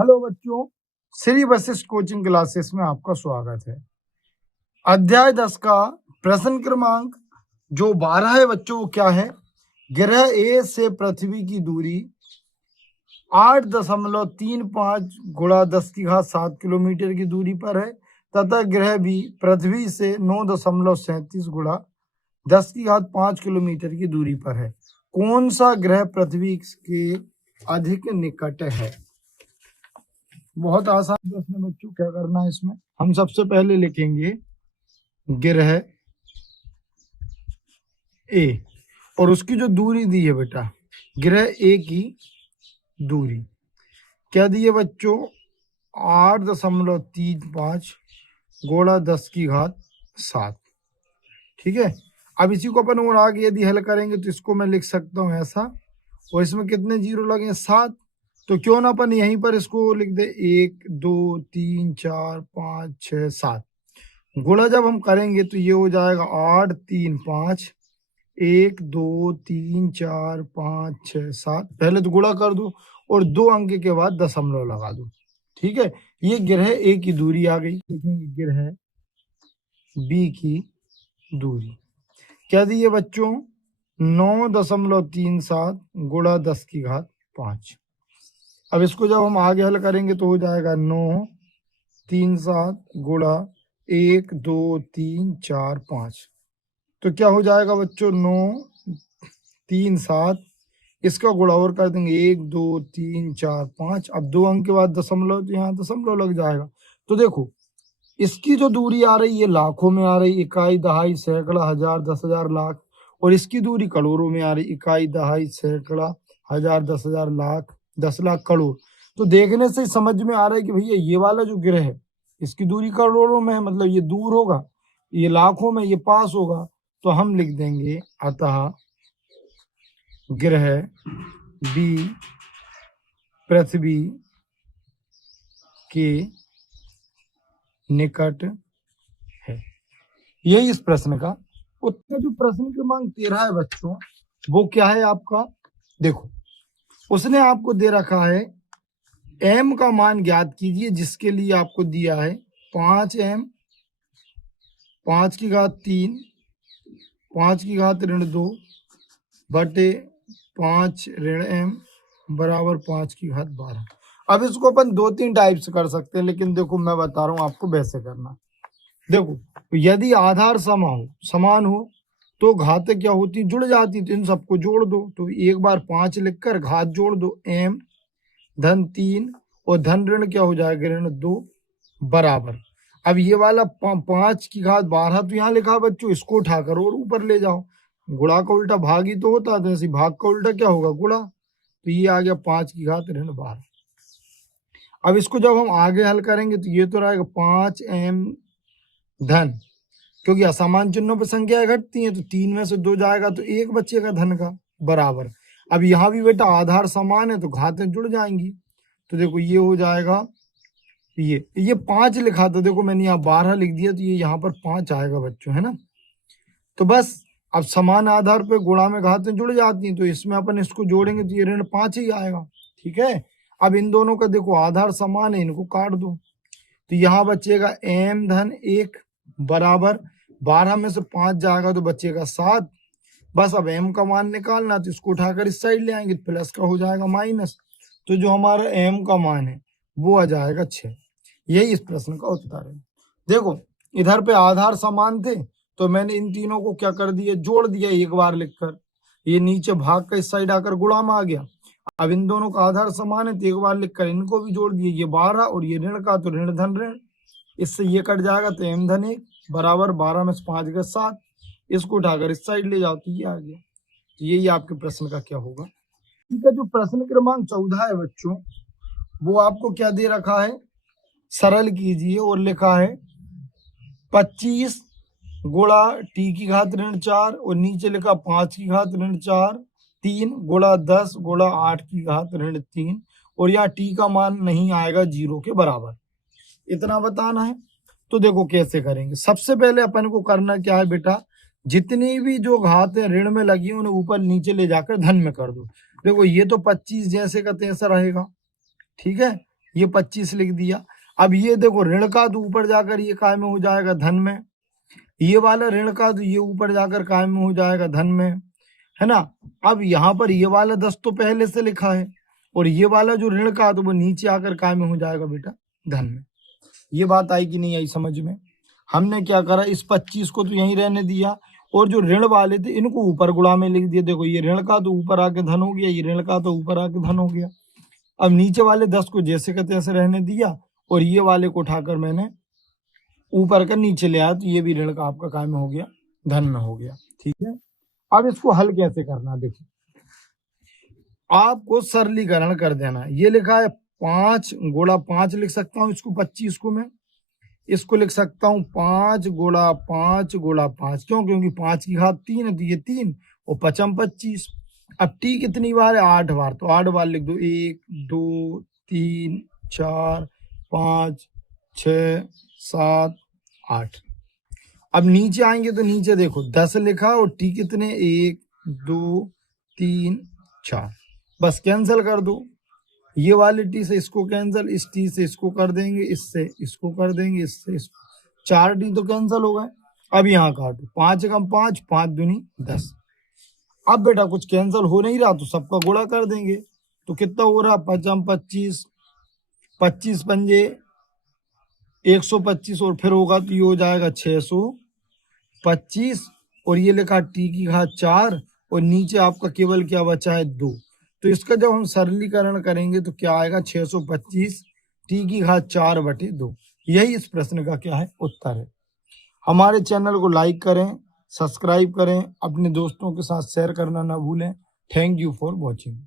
Hello बच्चों, Shri Vashishtha coaching classes में आपका स्वागत है। अध्याय 10 का प्रश्न क्रमांक जो 12 है बच्चों, वो क्या है? ग्रह ए से पृथ्वी की दूरी 8.35 गुणा 10⁻7 किलोमीटर की दूरी पर है तथा ग्रह बी पृथ्वी से 9.37 गुणा 10⁻5 किलोमीटर की दूरी पर है। कौन सा ग्रह पृथ्वी के अधिक निकट है? बहुत आसान प्रश्न है बच्चों। क्या करना है इसमें? हम सबसे पहले लिखेंगे ग्रह ए और उसकी जो दूरी दी है बेटा, ग्रह ए की दूरी क्या दी है बच्चों? 8.35 गुणा 10⁻7। ठीक है। अब इसी को अपन और आगे यदि हल करेंगे तो इसको मैं लिख सकता हूं ऐसा, और इसमें कितने जीरो लगे? 7। तो क्यों ना अपन यहीं पर इसको लिख दे 1 2 3 4 5 6 7। गुणा जब हम करेंगे तो ये हो जाएगा 8 3 5 1 2 3 4 5 6 7। पहले तो गुणा कर दो और 2 अंक के बाद दशमलव लगा दो। ठीक है। ये ग्रह ए की दूरी आ गई। देखेंगे ग्रह बी की दूरी क्या दी है बच्चों? 9.37 गुणा 10⁻5। अब इसको जब हम आगे हल करेंगे तो हो जाएगा 9 3 7 गुणा 1 2 3 4 5। तो क्या हो जाएगा बच्चों? 9 3 7, इसका गुणा और कर देंगे 1 2 3 4 5। अब 2 अंक के बाद दशमलव, तो यहाँ दशमलव लग जाएगा। तो देखो इसकी जो दूरी आ रही है लाखों में आ रही, इकाई दहाई सैकड़ा हजार 10,000 लाख, और इसकी दूरी करोड़ों में आ रही, इकाई दहाई सैकड़ा हजार 10,000 लाख 10 लाख करोड़। तो देखने से समझ में आ रहा है कि भैया ये वाला जो ग्रह है इसकी दूरी करोड़ों में है, मतलब ये दूर होगा, ये लाखों में, ये पास होगा। तो हम लिख देंगे अतः ग्रह बी पृथ्वी के निकट है। यही इस प्रश्न का उत्तर। जो प्रश्न क्रमांक 13 है बच्चों, वो क्या है आपका? देखो उसने आपको दे रखा है m का मान ज्ञात कीजिए, जिसके लिए आपको दिया है 5m 5⁻3 5⁻2 बटे 5 m बराबर 5⁻12। अब इसको अपन 2-3 टाइप से कर सकते हैं, लेकिन देखो मैं बता रहा हूं आपको वैसे करना। देखो यदि आधार समान हो तो घातें क्या होती? जुड़ जाती। तो इन सबको जोड़ दो। तो एक बार 5 लिखकर घात जोड़ दो, m धन 3 और धन ऋण क्या हो जाएगा? ऋण 2 बराबर। अब ये वाला 5⁻12 तो यहाँ लिखा बच्चों, इसको उठाकर और ऊपर ले जाओ। गुणा का उल्टा भाग ही तो होता है, तो ऐसे भाग का उल्टा क्या होगा? गुणा। तो ये आ गया 5⁻12। अब इसको जब हम आगे हल करेंगे तो ये तो रहेगा 5m धन, क्योंकि असमान चिन्हों पर संख्याएं घटती हैं तो 3 में से 2 जाएगा तो 1 बचेगा धन का, बराबर। अब यहाँ भी बेटा आधार समान है तो घातें जुड़ जाएंगी। तो देखो ये हो जाएगा, ये 5 लिखा था, देखो मैंने यहाँ 12 लिख दिया, तो ये यहाँ पर 5 आएगा बच्चों, है ना। तो बस अब समान आधार पे गुणा में घातें जुड़ जाती हैं, तो इसमें अपन इसको जोड़ेंगे तो ये ऋण 5 ही आएगा। ठीक है। अब इन दोनों का देखो आधार समान है, इनको काट दो। तो यहाँ बचेगा m धन 1 बराबर 12 में से 5 जाएगा तो बचेगा 7। बस अब m का मान निकालना, तो इसको उठाकर इस साइड ले आएंगे, प्लस का हो जाएगा माइनस। तो जो हमारा m का मान है वो आ जाएगा 6। यही इस प्रश्न का उत्तर है। देखो इधर पे आधार समान थे तो मैंने इन तीनों को क्या कर दिया? जोड़ दिया एक बार लिखकर। ये नीचे भाग का इस साइड आकर गुणा में आ गया। अब इन दोनों का आधार समान है तो एक बार लिखकर इनको भी जोड़ दिए, ये 12 और ये ऋण का, तो ऋण धन ऋण, इससे ये कट जाएगा तो m धन 1 बराबर 12 में से 5 गए 7। इसको उठाकर इस साइड ले जाओ तो ये आ गया। तो यही आपके प्रश्न का क्या होगा? ठीक है। जो प्रश्न क्रमांक 14 है बच्चों, वो आपको क्या दे रखा है? सरल कीजिए, और लिखा है 25 गुणा t की घात ऋण 4 और नीचे लिखा 5 की घात ऋण 4 3 गुणा 10 गुणा 8 की घात ऋण 3, और यहाँ t का मान नहीं आएगा 0 के बराबर। इतना बताना है। तो देखो कैसे करेंगे। सबसे पहले अपन को करना क्या है बेटा? जितनी भी जो घात ऋण में लगी उन्हें ऊपर नीचे ले जाकर धन में कर दो। देखो ये तो 25 जैसे का तैसा रहेगा। ठीक है। ये 25 लिख दिया। अब ये देखो ऋण का तो ऊपर जाकर ये काय में हो जाएगा धन में, ये वाला ऋण का तो ये ऊपर जाकर काय में हो जाएगा धन में, है ना। अब यहाँ पर ये वाला 10 तो पहले से लिखा है और ये वाला जो ऋण का तो वो नीचे आकर काय में हो जाएगा बेटा धन में। ये बात आई कि नहीं आई समझ में। हमने क्या करा, इस 25 को तो यहीं रहने दिया और जो ऋण वाले थे इनको ऊपर गुणा में लिख दिया। देखो ये ऋण का तो ऊपर आके धन हो गया, ये ऋण का तो ऊपर आके धन हो गया। अब नीचे वाले 10 को जैसे का तैसे रहने दिया और ये वाले को उठाकर मैंने ऊपर का नीचे ले आया, तो ये भी ऋण का आपका काय में हो गया धन में हो गया। ठीक है, अब इसको हल कैसे करना, देखो आपको सरलीकरण कर देना है। ये लिखा है 5 गुणा 5 लिख सकता हूं इसको, 25 को मैं इसको लिख सकता हूं 5 गुणा 5 गुणा 5, क्यों, क्योंकि 5 की घात 3 है तो ये 3 और 5 25। अब टी कितनी बार है, 8 बार, तो 8 बार लिख दो, 1 2 3 4 5 6 7 8। अब नीचे आएंगे तो नीचे देखो 10 लिखा और टी कितने, 1 2 3 4, बस कैंसिल कर दो। ये वाले टी से इसको कैंसिल, इस टी से इसको कर देंगे, इससे इसको कर देंगे, इससे इसको, 4 टी तो कैंसिल हो गए। अब यहाँ काटो, 5 कम 5, 5 दूनी 10। अब बेटा कुछ कैंसिल हो नहीं रहा तो सबका गुणा कर देंगे, तो कितना हो रहा, 5 25, 25 पंजे 125 और फिर होगा तो ये हो जाएगा 625 और ये लिखा टी की घात 4 और नीचे आपका केवल क्या बचा है 2। तो इसका जब हम सरलीकरण करेंगे तो क्या आएगा, 625 टी की घात 4/2। यही इस प्रश्न का क्या है, उत्तर है। हमारे चैनल को लाइक करें, सब्सक्राइब करें, अपने दोस्तों के साथ शेयर करना ना भूलें। Thank you for watching.